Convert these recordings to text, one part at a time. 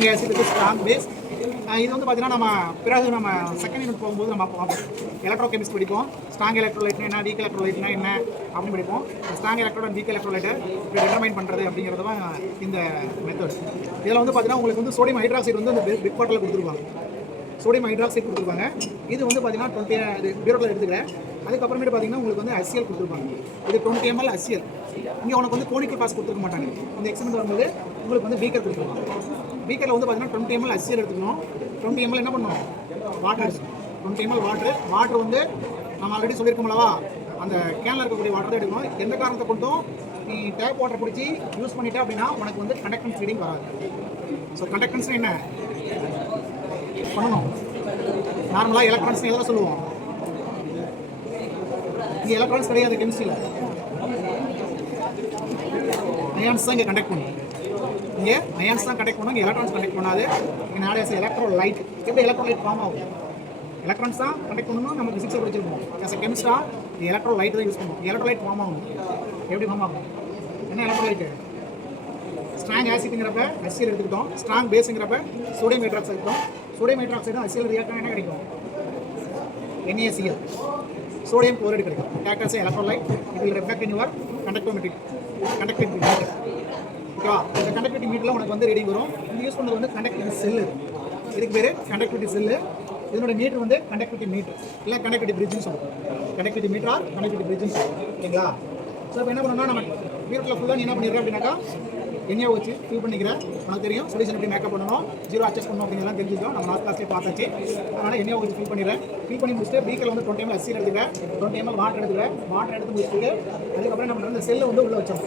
Strong acid with strong base. இது வந்து பார்த்தீங்கன்னா நம்ம பிறகு நம்ம செகண்ட் யூனிட் போகும்போது நம்ம பார்ப்போம். எலக்ட்ரோ கெமிஸ்ட் படிப்போம். ஸ்ட்ராங் எலக்ட்ரோலைட்னா என்ன, வீக் எலக்ட்ரோலைட்னா என்ன அப்படின்னு படிப்போம். ஸ்ட்ராங் எலக்ட்ரோட் அண்ட் வீக் எலக்ட்ரோலைட்டை டிட்டர்மைன் பண்ணுறது அப்படிங்கிறது தான் இந்த மெத்தட். இதில் வந்து பார்த்தீங்கன்னா உங்களுக்கு வந்து சோடியம் ஹைட்ராக்சைடு வந்து அந்த பிக் பாட்டில் கொடுத்துருப்பாங்க. சோடியம் ஹைட்ராக்சைடு கொடுத்துருப்பாங்க. இது வந்து பார்த்தீங்கன்னா 20 பீரோட்டில் எடுத்துக்கிறேன். அதுக்கப்புறமேட்டு பார்த்தீங்கன்னா உங்களுக்கு வந்து HCl கொடுத்துருப்பாங்க. இது 20 ml HCl. இங்கே உனக்கு வந்து கோனிக்கல் பாஸ் கொடுத்துருக்க மாட்டாங்க. இந்த எக்ஸ்பெரிமெண்ட் வரும்போது உங்களுக்கு வந்து பீக்கர் கொடுத்துருவாங்க. பீக்கரில் வந்து பார்த்தீங்கன்னா 20 ml HCl எடுத்துக்கணும். 20 ml என்ன பண்ணணும், வாட்டர் எடுக்கணும். 20 ml வாட்டர் வந்து நம்ம ஆல்ரெடி சொல்லியிருக்கோம்லவா, அந்த கேனில் இருக்கக்கூடிய வாட்டர் தான் எடுக்கணும். எந்த காரணத்தை கொண்டும் நீ டேப் வாட்டர் பிடிச்சி யூஸ் பண்ணிட்டே அப்படின்னா உனக்கு வந்து கண்டக்டன்ஸ் ரீடிங் வராது. ஸோ கண்டக்டன்ஸ் என்ன பண்ணணும், நார்மலாக எலக்ட்ரான்ஸ் எல்லாம் சொல்லுவோம். இங்கே எலக்ட்ரான்ஸ் கிடையாது கெமிஸ்ட்ரியில், அயான்ஸ் தான் இங்கே கண்டக்ட் பண்ணும். இங்கே அயான்ஸ் தான் கண்டக்ட் பண்ணும், இங்கே எலக்ட்ரான்ஸ் கண்டக்ட் பண்ணாது. இங்கே நாடேஸ் எலக்ட்ரோலைட். எப்படி எலக்ட்ரோலைட் ஃபார்ம் ஆகும், எலக்ட்ரான்ஸ் தான் கண்டக்ட் பண்ணணும். நம்ம ஃபிசிக்ஸில் படிச்சிருக்கோம். ஆஸ் எ கெமிஸ்டா எலக்ட்ரோலைட் தான் யூஸ் பண்ணுவோம். எலக்ட்ரோலைட் ஃபார்ம் ஆகும். எப்படி ஃபார்ம் ஆகும், என்ன எலக்ட்ரோலைட், ஸ்ட்ராங் ஆசிட்ங்கிறப்ப HCl எடுத்துக்கிட்டோம். ஸ்ட்ராங் பேஸுங்கிறப்ப சோடியம் ஹைட்ராக்சைடு எடுத்தோம். சோடியம் ஹைட்ராக்சைடும் HCl ரியாக்ட் என்ன கிடைக்கும், NaCl, சோடியம் குளோரைடு கிடைக்கும். Act as electrolyte. It will reflect in your conductivity meter. ஓகேவா, இந்த கண்டக்டிவிட்டி மீட்டரில் உனக்கு வந்து ரீடிங் வரும். இது யூஸ் பண்ணுறது வந்து கண்டக்டிவிட்டி செல்லு. இதுக்கு பேர் கண்டக்டிவிட்டி செல்லு. இதனோட மீட்டர் வந்து கண்டக்டிவிட்டி மீட்டர் இல்லை கண்டக்டிவிட்டி பிரிட்ஜ்னு சொல்லுவோம். கண்டக்டிவிட்டி மீட்டரா கண்டக்டிவிட்டி பிரிட்ஜ்னு சொல்லுவோம். ஓகேங்களா. ஸோ இப்போ என்ன பண்ணணும்னா நம்ம வீட்டில் ஃபுல்லாக நீ என்ன பண்ணிடுற அப்படின்னாக்கா எண்ணெயை வச்சு ஃபில் பண்ணிக்கிறேன். உனக்கு தெரியும் சொல்யூஷன் எப்படி மேக்கப் பண்ணணும், ஜீரோ அட்ஜஸ்ட் பண்ணணும் அப்படிங்கிறலாம் தெரிஞ்சுக்கோ. நம்ம லாஸ்ட் கிளாஸ்லேயே பார்த்தாச்சு. அதனால் எண்ணெயை வச்சு ஃபில் பண்ணிடுறேன். ஃபில் பண்ணி முடிச்சுட்டு பீக்கரில் வந்து 20 ml HCl எடுத்துக்கிறேன். 20 ml வாட்டர் எடுத்துக்கிறேன். வாட்டர் எடுத்து முடிச்சுட்டு அதுக்கப்புறம் என்ன பண்ணுறேன், இந்த செல்லை வந்து உள்ளே வச்சோம்.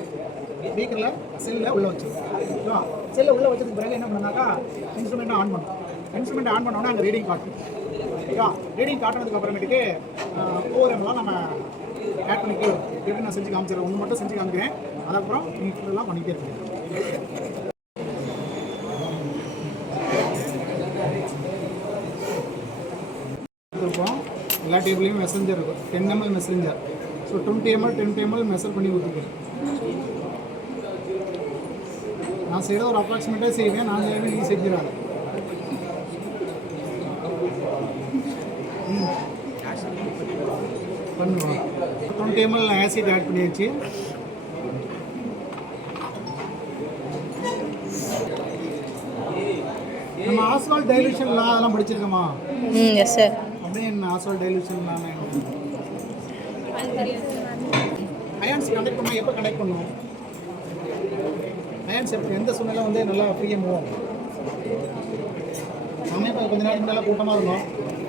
பீக்கரில் செல்லில் உள்ளே வச்சோம். ஓகேவா, செல்லை உள்ளே வச்சதுக்கு பிறகு என்ன பண்ணாக்கா இன்ஸ்ட்ருமெண்ட்டை ஆன் பண்ணணும். இன்ஸ்ட்ருமெண்ட்டை ஆன் பண்ணோன்னா அங்கே ரீடிங் காட்டும். ஓகேவா, ரீடிங் காட்டினதுக்கு அப்புறமேட்டுக்கு ஓரம்லாம் நம்ம ஆட் பண்ணிட்டு எப்படி நான் செஞ்சு காமிச்சிடறேன். ஒன்று மட்டும் செஞ்சு காமிக்கிறேன். அதுக்கப்புறம் நீ ஃபுல்லெல்லாம் பண்ணிகிட்டே இருக்கேன். இருக்கும் எல்லா டேபிளையும் மெசஞ்சர் இருக்கும். 10 ml messenger. So 20 ml measure பண்ணி ஊற்றிக்கிறேன். நான் செய்கிற ஒரு அப்ராக்சிமேட்டாக செய்வேன். நான் செய்வேன், நீ செஞ்சிடாது. பண்ணுவோம். 20 ml ஆசிட் ஆட் பண்ணியாச்சு. நம்ம ஆஸ்வால்ட் டைலூஷன்லாம் அதெல்லாம் படிச்சிருக்கோமா? Yes sir. அப்படியே என்ன ஆஸ்வால்ட் டைலூஷன்லாம் அயான்ஸ் கண்டக்ட் பண்ணால் எப்போ கண்டக்ட் பண்ணுவோம், அயான்ஸ் எப்போ எந்த சூழ்நிலை வந்து நல்லா ஃப்ரீயாக மூவ். நம்ம இப்போ கொஞ்சம் நாளைக்கு நல்லா கூட்டமாக இருந்தோம்,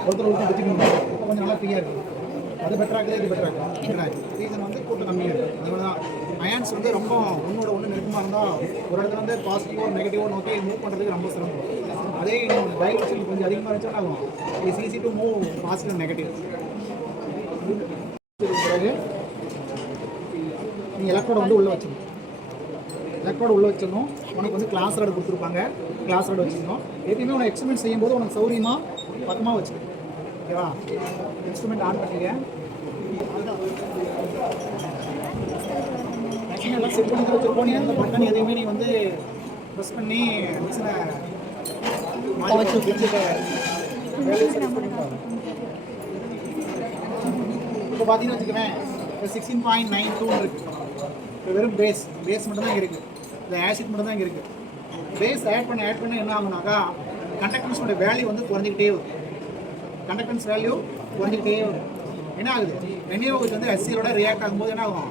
ஒருத்தர் வச்சுக்கணும். இப்போ கொஞ்சம் நல்லா ஃப்ரீயாக இருக்குது. அது பெட்டராக இது பெட்டராக ரீசன் வந்து கூட்டம் கம்மியாக இருக்குது. அதனால தான் அயான்ஸ் வந்து ரொம்ப ஒன்றோட ஒன்று நெருக்கமாக இருந்தால் ஒரு இடத்துல வந்து பாசிட்டிவோ நெகட்டிவோ நோக்கி மூவ் பண்ணுறதுக்கு ரொம்ப சிரமம். அதே டைலூஷன் கொஞ்சம் அதிகமாக இருந்துச்சுன்னா ஆகும். It's easy to move positive negative. பிறகு நீ எலக்ட்ரோட வந்து உள்ளே வச்சிடணும். எலக்ட்ரோட உள்ளே வச்சிடணும். உனக்கு வந்து கிளாஸ் ராடு கொடுத்துருப்பாங்க. கிளாஸ் ராடு வச்சுக்கணும். எப்பயுமே உனக்கு எக்ஸ்பெரிமெண்ட் செய்யும்போது உனக்கு சௌரியமாக பக்கமாக வச்சுக்கணும். ஓகேவா, இன்ஸ்ட்ருமெண்ட் ஆன் பண்ணிக்கிறேன். மேக்ஸிமம் எல்லாம் செட் பண்ணி வச்சுருப்போம். நீ எந்த பட்டன் எதையுமே நீ வந்து ப்ரெஸ் பண்ணி மிஷினை இப்போ பார்த்தீங்கன்னு வச்சுக்கவேன், இப்போ 16.92 இருக்குது. இப்போ வெறும் பேஸ் மட்டும் தான் இங்கே இருக்குது. இந்த ஆசிட் மட்டும் தான் இங்கே இருக்குது. பேஸ் ஆட் பண்ண என்ன ஆகுனாக்கா கண்டக்டன்ஸோட வேல்யூ வந்து குறைஞ்சிக்கிட்டே வரும். கண்டக்டன்ஸ் வேல்யூ குறைஞ்சிக்கிட்டே வரும். என்ன ஆகுது, NaOH வந்து HCl ரியாக்ட் ஆகும்போது என்ன ஆகும்,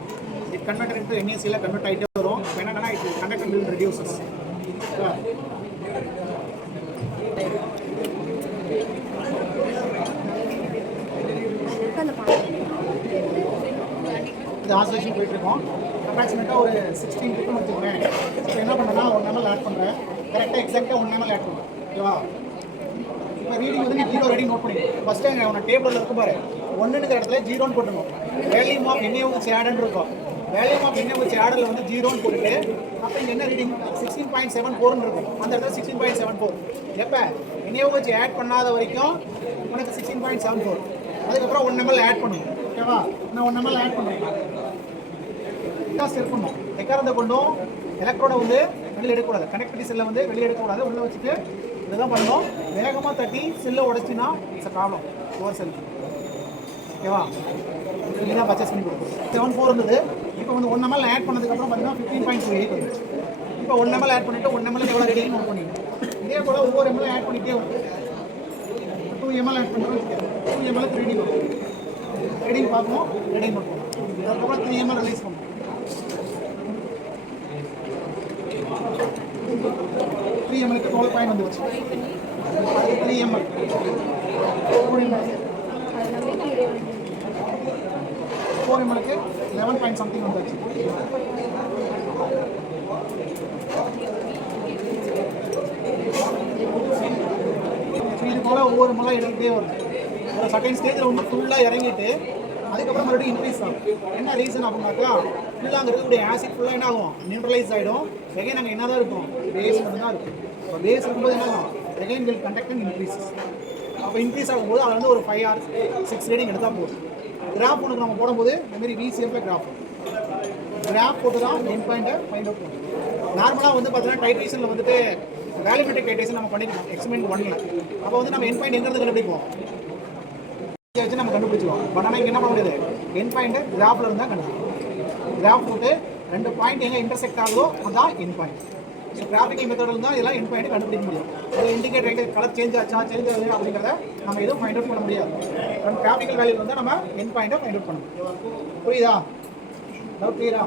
it converted into NaCl convert ஆகிட்டே வரும். இப்போ என்னன்னா இது கண்டக்டன் வில் ரெடியூசஸ். இந்த ஆசோலேஷன் போயிட்டுருக்கோம். அப்ராக்சிமேட்டாக ஒரு 16 இருக்குன்னு வச்சுக்கோங்க. இப்போ என்ன பண்ணேன்னா 1 ml ஆட் பண்ணுறேன். கரெக்டாக எக்ஸாக்டாக 1 ml ஆட் பண்ணுவேன். ஓகேவா, இப்போ ரீடிங் வந்து நீ 0 ரீடிங் நோட் பண்ணி ஃபஸ்ட்டு உனக்கு டேபிளில் இருக்கும் பாரு, 1ங்கிற இடத்துல 0ன்னு போட்டுருவோம். வேல்யூம் ஆஃப் NaOH ஆடன்னு இருக்கும். வேல்யூம் ஆஃப் NaOH ஆடில் வந்து 0ன்னு போட்டுட்டு அப்போ இங்கே என்ன ரீடிங் 16.74ன்னு இருக்கும். அந்த இடத்துல 16.74. எப்போ NaOH ஆட் பண்ணாத வரைக்கும் உனக்கு 16.74. அதுக்கப்புறம் 1 ml ஆட் பண்ணுவோம். ஓகேவா, நான் 1 ml ஆட் பண்ணுவேன். செட் பண்ணணும். எக்காரத்தை கொண்டும் எலக்ட்ரோட வந்து வெளியில் எடுக்கக்கூடாது. கனெக்டிவிட்டி செல்லை வந்து வெளியே எடுக்கக்கூடாது. உள்ளே வச்சுட்டு இதுதான் பண்ணணும். வேகமாக தட்டி செல்லை உடச்சின்னா இட்ஸ் அ ப்ராப்ளம் ஓவர் செல். ஓகேவா? நீங்கள் தான் பர்ச்சேஸ் பண்ணி கொடுக்கும். 7.4 இருந்தது. இப்போ வந்து 1 ml ஆட் பண்ணதுக்கப்புறம் பார்த்தீங்கன்னா 15.28 வந்து. இப்போ 1 ml ஆட் பண்ணிவிட்டு 1 ml எவ்வளோ ரெடின்னு நோட் பண்ணிங்க. இதே போல் ஒவ்வொரு ml ஆட் பண்ணிகிட்டே வரும். 2 ml ஆட் பண்ணுறோம். 2 ml ரீடிங் வரும். ரீடிங் பார்க்கணும், ரீடிங் நோட் பண்ணுவோம். அதுக்கப்புறம் 3 ml ரிலீஸ் பண்ணுவோம். 3 ml 12 வந்துருச்சு. 3 ml 4 ml 11 something வந்துருச்சு. இது போல் ஒவ்வொரு மலை இறங்கிட்டே வரும். ஒரு செகண்ட் ஸ்டேஜில் வந்து ஃபுல்லாக இறங்கிட்டு அதுக்கப்புறம் மறுபடியும் இன்க்ரீஸ் ஆகும். என்ன ரீசன் அப்படின்னாக்கா ஃபுல்லாக அங்கே இருக்கக்கூடிய ஆசிட் ஃபுல்லாக என்ன ஆகும், நியூட்ரலைஸ் ஆகிடும். எகைன் அங்கே என்ன தான் இருக்கும், பேஸ் மட்டும் தான் இருக்கும். இப்போ பேஸ் இருக்கும்போது என்ன ஆகும், எகைன் வில் கண்டக்ட் இன்க்ரீஸஸ். அப்போ இன்க்ரீஸ் ஆகும்போது அதில் வந்து ஒரு 5 or 6 ரீடிங் எடுத்தால் போதும். கிராஃப் ஒன்று நம்ம போடும்போது இந்தமாரி விசிஎஃப்ல கிராஃப் போட்டு தான் என் பாயிண்ட்டை ஃபைண்ட் அவுட் பண்ணுவோம். நார்மலாக வந்து பார்த்தீங்கன்னா டைட்ரேஷனில் வந்துட்டு வேல்யூமெட்ரிக் டைட்ரேஷன் நம்ம பண்ணிக்கலாம் எக்ஸ்பெரிமெண்ட் 1ல. அப்போ வந்து நம்ம என் பாயிண்ட் எங்கிறது கண்டுபிடிப்போம், வச்சு நம்ம கண்டுபிடிச்சிடுவோம். பட் ஆனால் இங்கே என்ன பண்ண முடியாது, என் பாயிண்ட்டு கிராஃபில் இருந்தால் கண்டுபிடிக்கும். கிராஃப் போட்டு 2 பாயிண்ட் எங்கே இன்டர்செக்ட் ஆகுதோ அதுதான் என் பாயிண்ட். ஸோ கிராஃபிக்கல் மெத்தடில் தான் இதெல்லாம் என் பாயிண்ட் கண்டுபிடிக்க முடியும். ஒரு இண்டிகேட்டர் எங்கே கலர் சேஞ்ச் ஆச்சா சேஞ்ச் ஆகுது அப்படிங்கிறத நம்ம எதுவும் ஃபைண்ட் அவுட் பண்ண முடியாது. நம்ம கிராஃபிக்கல் வேல்யூ வந்து நம்ம என் பாயிண்ட்டை ஃபைண்ட் அவுட் பண்ணணும். புரியுதா? டவுட் கிளியரா?